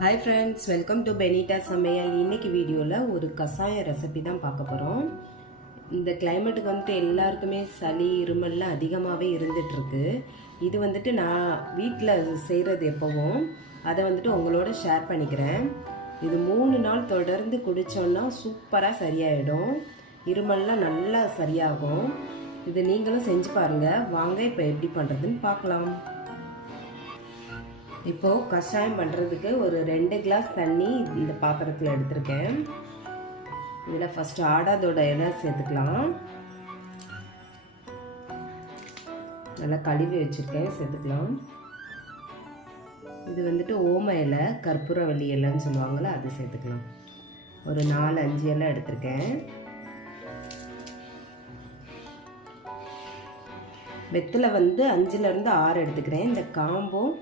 Hi friends, welcome to बेनीटा சமையல். இன்னைக்கு வீடியோவில் ஒரு கசாய ரெசிபி தான் பார்க்க போகிறோம். இந்த கிளைமேட்டுக்கு வந்துட்டு எல்லாருக்குமே சளி இருமல்லாம் அதிகமாகவே இருந்துகிட்ருக்கு. இது வந்துட்டு நான் வீட்டில் செய்கிறது எப்போவும் அதை வந்துட்டு உங்களோட ஷேர் பண்ணிக்கிறேன். இது 3 நாள் தொடர்ந்து குடித்தோன்னா சூப்பராக சரியாயிடும். இருமல்லாம் நல்லா சரியாகும். இது நீங்களும் செஞ்சு பாருங்கள். வாங்க இப்போ எப்படி பண்ணுறதுன்னு பார்க்கலாம். இப்போது கஷாயம் பண்ணுறதுக்கு ஒரு 2 கிளாஸ் தண்ணி இந்த பாத்திரத்தில் எடுத்திருக்கேன். இதில் ஃபஸ்ட்டு ஆடாதோட இலை சேர்த்துக்கலாம். நல்லா கழுவி வச்சுருக்கேன், சேர்த்துக்கலாம். இது வந்துட்டு ஓம இலை, கற்பூரவள்ளி இலைன்னு சொல்லுவாங்கள்ல, அது சேர்த்துக்கலாம். ஒரு 4-5 இலை எடுத்திருக்கேன். வெத்தலை வந்து 5லேருந்து 6 எடுத்துக்கிறேன். இந்த காம்பும்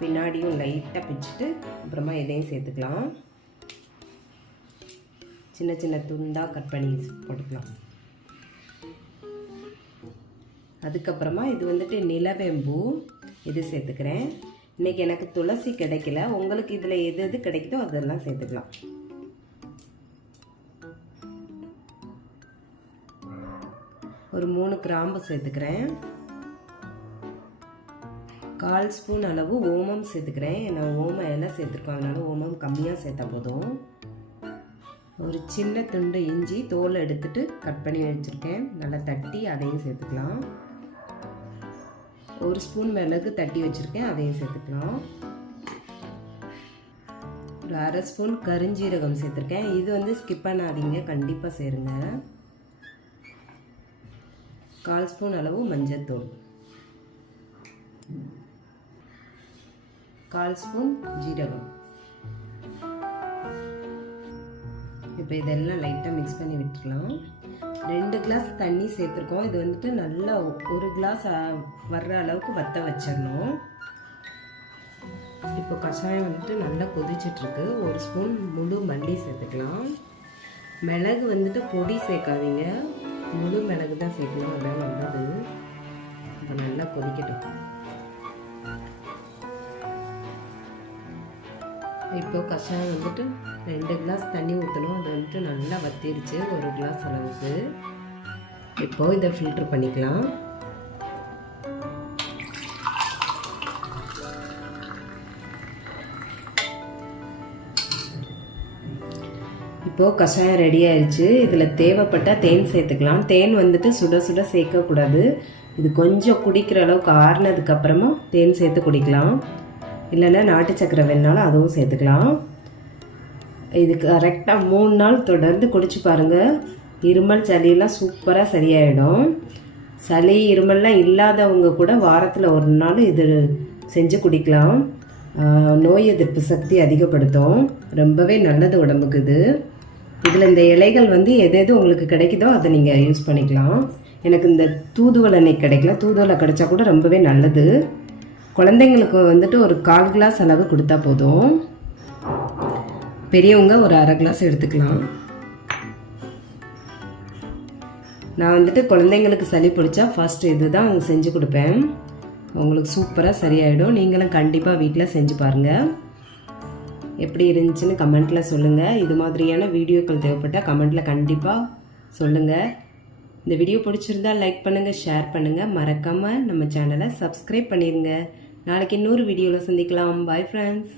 பின்னாடியும் லைட்டாக பிச்சுட்டு அப்புறமா இதையும் சேர்த்துக்கலாம். சின்ன சின்ன துண்டாக கட் பண்ணி போட்டுக்கலாம். அதுக்கப்புறமா இது வந்துட்டு நிலவேம்பு, இது சேர்த்துக்கிறேன். இன்றைக்கி எனக்கு துளசி கிடைக்கல, உங்களுக்கு இதில் எது எது கிடைக்குதோ அதெல்லாம் சேர்த்துக்கலாம். ஒரு 3 கிராம்பு சேர்த்துக்கிறேன். 1/4 ஸ்பூன் அளவு ஓமம் சேர்த்துக்கிறேன். நான் ஓமம் எல்லாம் சேர்த்துருக்கோம், அதனால ஓமம் கம்மியாக சேர்த்தா போதும். ஒரு சின்ன துண்டு இஞ்சி தோல் எடுத்துட்டு கட் பண்ணி வச்சுருக்கேன், நல்லா தட்டி அதையும் சேர்த்துக்கலாம். 1 ஸ்பூன் மிளகு தட்டி வச்சுருக்கேன், அதையும் சேர்த்துக்கலாம். ஒரு 1/2 ஸ்பூன் கருஞ்சீரகம் சேர்த்துருக்கேன். இது வந்து ஸ்கிப் பண்ணாதீங்க, கண்டிப்பாக சேருங்க. 1/4 ஸ்பூன் அளவு மஞ்சள்தூள், 1/4 ஸ்பூன் ஜீரகம். இப்போ இதெல்லாம் லைட்டாக மிக்ஸ் பண்ணி விட்டுக்கலாம். 2 கிளாஸ் தண்ணி சேர்த்துருக்கோம். இது வந்துட்டு நல்லா 1 கிளாஸ் வர்ற அளவுக்கு வற்ற வச்சிடணும். இப்போ கஷாயம் வந்துட்டு நல்லா கொதிச்சிட்ருக்கு. 1 ஸ்பூன் முழு மல்லி சேர்த்துக்கலாம். மிளகு வந்துட்டு பொடி சேர்க்காதீங்க, முழு மிளகு தான் சேர்க்கணும், அதான் நல்லது. இப்போ நல்லா கொதிக்கட்டும். இப்போ கஷாயம் வந்துட்டு 2 கிளாஸ் தண்ணி ஊற்றணும். அது வந்துட்டு நல்லா வத்திருச்சு 1 கிளாஸ் அளவுக்கு. இப்போது இதை ஃபில்ட்ரு பண்ணிக்கலாம். இப்போது கஷாயம் ரெடி ஆயிடுச்சு. இதில் தேவைப்பட்டால் தேன் சேர்த்துக்கலாம். தேன் வந்துட்டு சுட சுட சேர்க்கக்கூடாது. இது கொஞ்சம் குடிக்கிற அளவுக்கு ஆறுனதுக்கப்புறமா தேன் சேர்த்து குடிக்கலாம். இல்லைன்னா நாட்டு சக்கரை வேணாலும் அதுவும் சேர்த்துக்கலாம். இது கரெக்டாக 3 நாள் தொடர்ந்து குடிச்சு பாருங்கள். இருமல் சளியெல்லாம் சூப்பராக சரியாயிடும். சளி இருமல்லாம் இல்லாதவங்க கூட வாரத்தில் 1 நாள் இது செஞ்சு குடிக்கலாம். நோய் எதிர்ப்பு சக்தி அதிகப்படுத்தும், ரொம்பவே நல்லது உடம்புக்கு இது. இதில் இந்த இலைகள் வந்து எது எது உங்களுக்கு கிடைக்குதோ அதை நீங்கள் யூஸ் பண்ணிக்கலாம். எனக்கு இந்த தூதுவளை எண்ணெய் கிடைக்கல, தூதுவளை கிடைச்சா கூட ரொம்பவே நல்லது. குழந்தைங்களுக்கு வந்துட்டு ஒரு 1/4 கிளாஸ் அளவு கொடுத்தா போதும். பெரியவங்க ஒரு 1/2 கிளாஸ் எடுத்துக்கலாம். நான் வந்துட்டு குழந்தைங்களுக்கு சளி பிடிச்சா ஃபர்ஸ்ட் இது தான் செஞ்சு கொடுப்பேன். உங்களுக்கு சூப்பராக சரியாயிடும். நீங்களும் கண்டிப்பாக வீட்டில் செஞ்சு பாருங்கள். எப்படி இருந்துச்சுன்னு கமெண்ட்டில் சொல்லுங்கள். இது மாதிரியான வீடியோக்கள் தேவைப்பட்டால் கமெண்ட்டில் கண்டிப்பாக சொல்லுங்கள். இந்த வீடியோ பிடிச்சிருந்தா லைக் பண்ணுங்கள், ஷேர் பண்ணுங்கள், மறக்காமல் நம்ம சேனலை சப்ஸ்கிரைப் பண்ணிடுங்க. நாளைக்கு இன்னொரு வீடியோவில் சந்திக்கலாம். Bye friends.